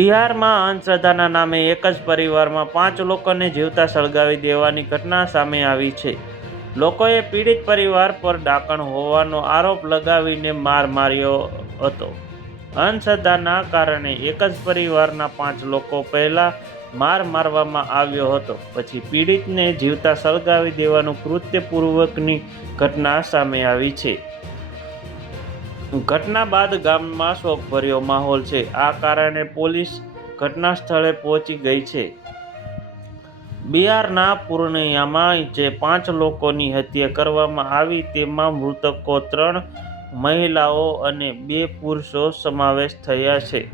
બિહારમાં અંધશ્રદ્ધાના નામે એક જ પરિવારમાં 5 લોકોને જીવતા સળગાવી દેવાની ઘટના સામે આવી છે. લોકોએ પીડિત પરિવાર પર ડાકણ હોવાનો આરોપ લગાવીને માર માર્યો હતો. અંધશ્રદ્ધાના કારણે એક જ પરિવારના 5 લોકો પહેલા માર મારવામાં આવ્યો હતો, પછી પીડિતને જીવતા સળગાવી દેવાનું કૃત્યપૂર્વકની ઘટના સામે આવી છે. ઘટના બાદ ગામમાં શોકભર્યો માહોલ છે. આ કારણે પોલીસ ઘટના સ્થળે પહોંચી ગઈ છે. બિહારના પૂર્ણિયામાં જે 5 લોકોની હત્યા કરવામાં આવી તેમાં મૃતકો 3 મહિલાઓ અને 2 પુરુષો સમાવેશ થયા છે.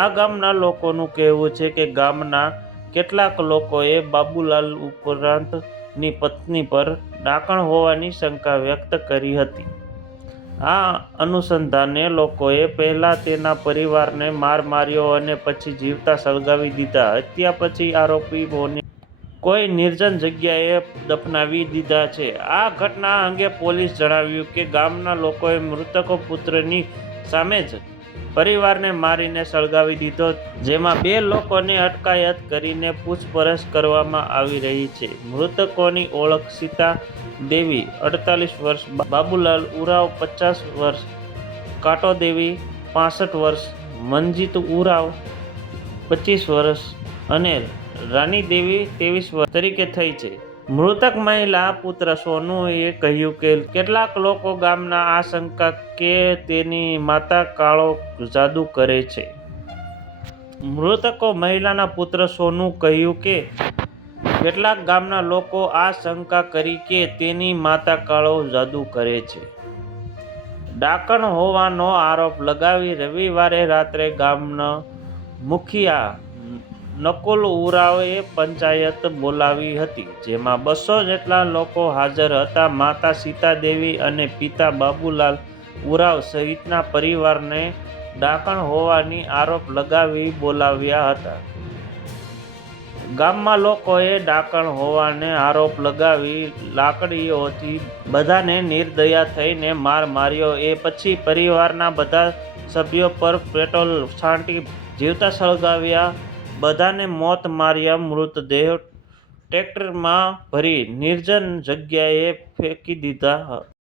આ ગામના લોકોનું કહેવું છે કે ગામના કેટલાક લોકોએ બાબુલાલ ઉપરાંતની પત્ની પર ડાકણ હોવાની શંકા વ્યક્ત કરી હતી. આ અનુસંધાને લોકોએ પહેલા તેના પરિવારને માર માર્યો અને પછી જીવતા સળગાવી દીધા. હત્યા પછી આરોપીઓને કોઈ નિર્જન જગ્યાએ દફનાવી દીધા છે. આ ઘટના અંગે પોલીસે જણાવ્યું કે ગામના લોકોએ મૃતક પુત્રની સામે જ પરિવારને મારીને સળગાવી દીધો, જેમાં 2 લોકોને અટકાયત કરીને પૂછપરછ કરવામાં આવી રહી છે. મૃતકોની ઓળખ સીતા દેવી 48 વર્ષ, બાબુલાલ ઉરાવ 50 વર્ષ, કાંટો દેવી 65 વર્ષ, મંજીત ઉરાવ 25 વર્ષ અને રાની દેવી 23 વર્ષ તરીકે થઈ છે. મૃતક મહિલા પુત્ર સોનુએ કહ્યું કે કેટલાક લોકો ગામના આશંકા કે તેની માતા કાળો જાદુ કરે છે. મૃતકો મહિલાના પુત્ર સોનુ કહ્યું કે કેટલાક ગામના લોકો આ શંકા કરી કે તેની માતા કાળો જાદુ કરે છે. ડાકણ હોવાનો આરોપ લગાવી રવિવારે રાત્રે ગામના મુખિયા નકુલ ઉરાવે પંચાયત બોલાવી હતી, જેમાં 200 જેટલા લોકો હાજર હતા. માતા સીતા દેવી અને પિતા બાબુલાલ ઉરાવ સહિતના પરિવારને ડાકણ હોવાની આરોપ લગાવી બોલાવ્યા હતા. ગામમાં લોકોએ ડાકણ હોવાને આરોપ લગાવી લાકડીઓથી બધાને નિર્દયા થઈને માર માર્યો. એ પછી પરિવારના બધા સભ્યો પર પેટ્રોલ છાંટી જીવતા સળગાવ્યા, બધાને મોત માર્યા. મૃતદેહ ટ્રેક્ટરમાં ભરી નિર્જન જગ્યાએ ફેંકી દીધા.